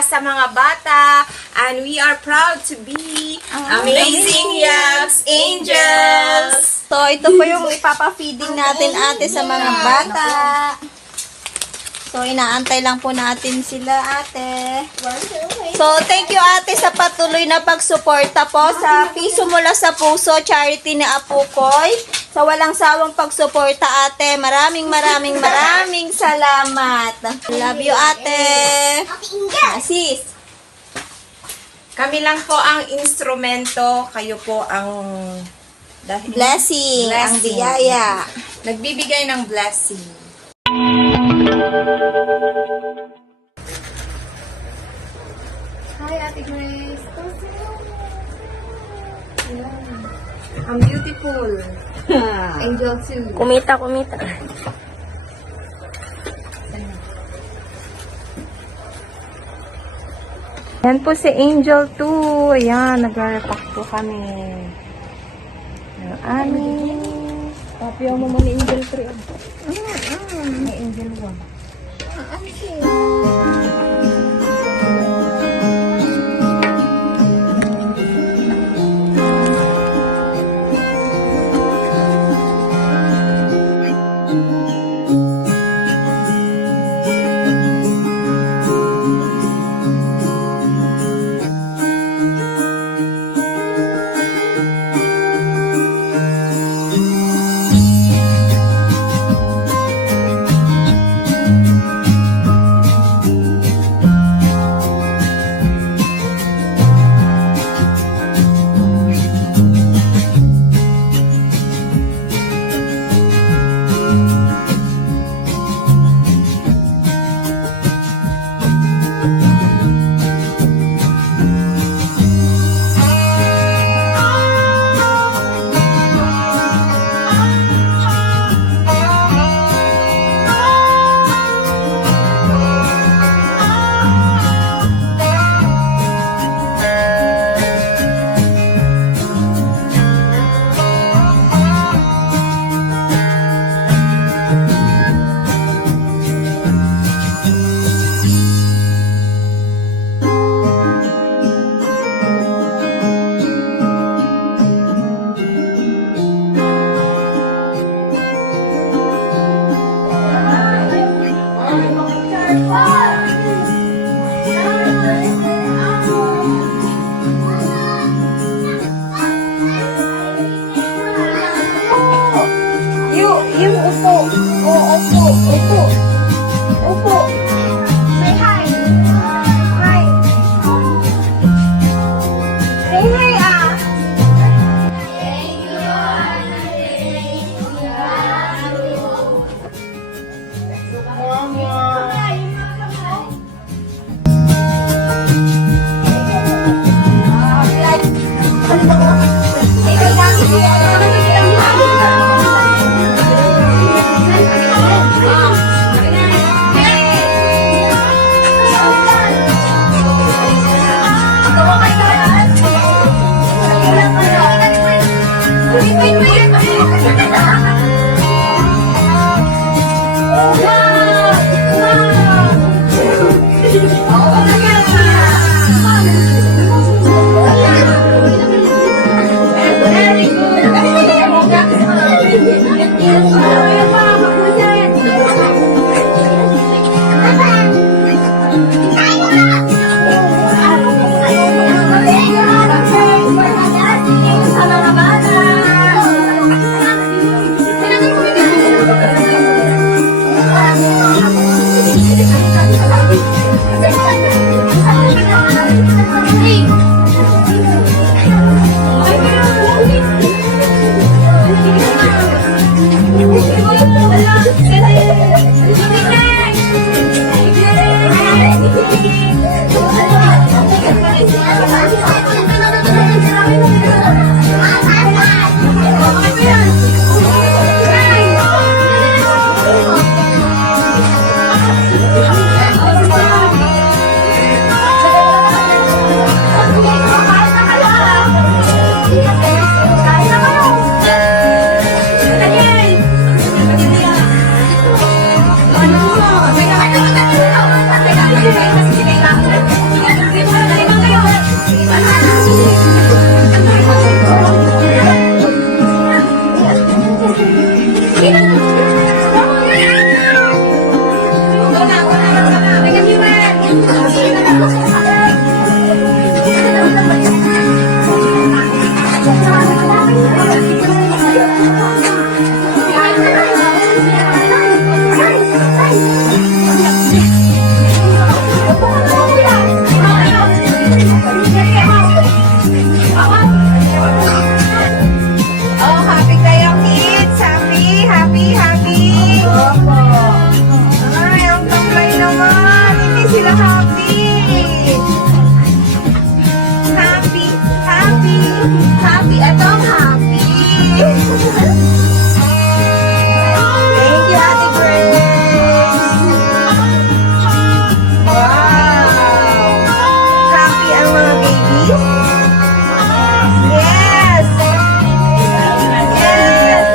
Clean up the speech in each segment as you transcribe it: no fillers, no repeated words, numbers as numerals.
para sa mga bata. And we are proud to be Amazing Yags Angels! So, ito po yung ipapa-feeding natin ate sa mga bata. So, inaantay lang po natin sila ate. So, thank you ate sa patuloy na pagsuporta po sa Piso Mula sa Puso charity ni Apo Koy. Sa walang sawang pagsuporta ate. Maraming salamat. Love you ate. Sis. Kami lang po ang instrumento, kayo po ang Blessing. Ang biyaya. nagbibigay ng blessing. Hi, Ate Grace. I'm beautiful. Angel too. Kumita. Yan po si Angel 2. Ayan, nag-repack po kami. Ani. Papiyaw mo ni Angel 3. May Angel 1. Yung upo. Upo. Say hi. Hi. Say hi Happy, eto ang happy. Thank you, Ate Grace. Wow. Happy ang mga babies. Yes. Yes.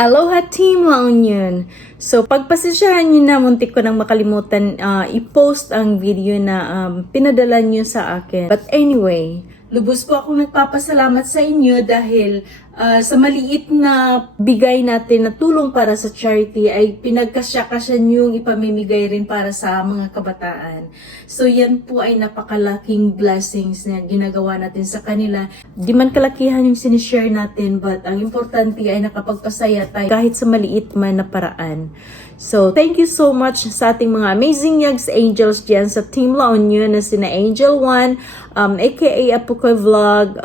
Aloha Team La Union! So, pagpasensyahan nyo na, muntik ko nang makalimutan i-post ang video na pinadala nyo sa akin. But anyway, lubos po akong nagpapasalamat sa inyo dahil sa maliit na bigay natin na tulong para sa charity ay pinagkasya-kasya nyo yung ipamimigay rin para sa mga kabataan. So yan po ay napakalaking blessings na ginagawa natin sa kanila. Di man kalakihan yung sinishare natin, but ang importante ay nakapagpasaya tayo kahit sa maliit man na paraan. So, thank you so much sa ating mga amazing Yags Angels dyan sa Team La Union na sina Angel 1, aka Apukoy Vlog,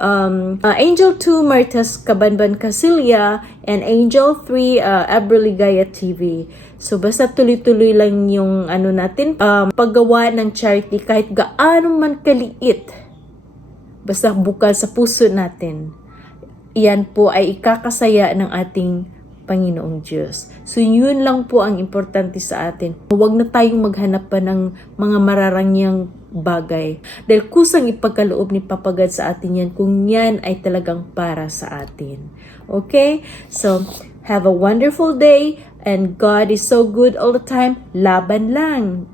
Angel 2, Marites Cabanban Casilia, and Angel 3, Aberly Gaya TV. So, basta tuloy-tuloy lang yung natin, paggawa ng charity kahit gaano man kaliit. Basta bukal sa puso natin. Iyan po ay ikakasaya ng ating Panginoong Diyos. So, yun lang po ang importante sa atin. Huwag na tayong maghanap pa ng mga mararangyang bagay. Dahil kusang ipagkaloob ni Papa God sa atin yan kung yan ay talagang para sa atin. Okay? So, have a wonderful day and God is so good all the time. Laban lang.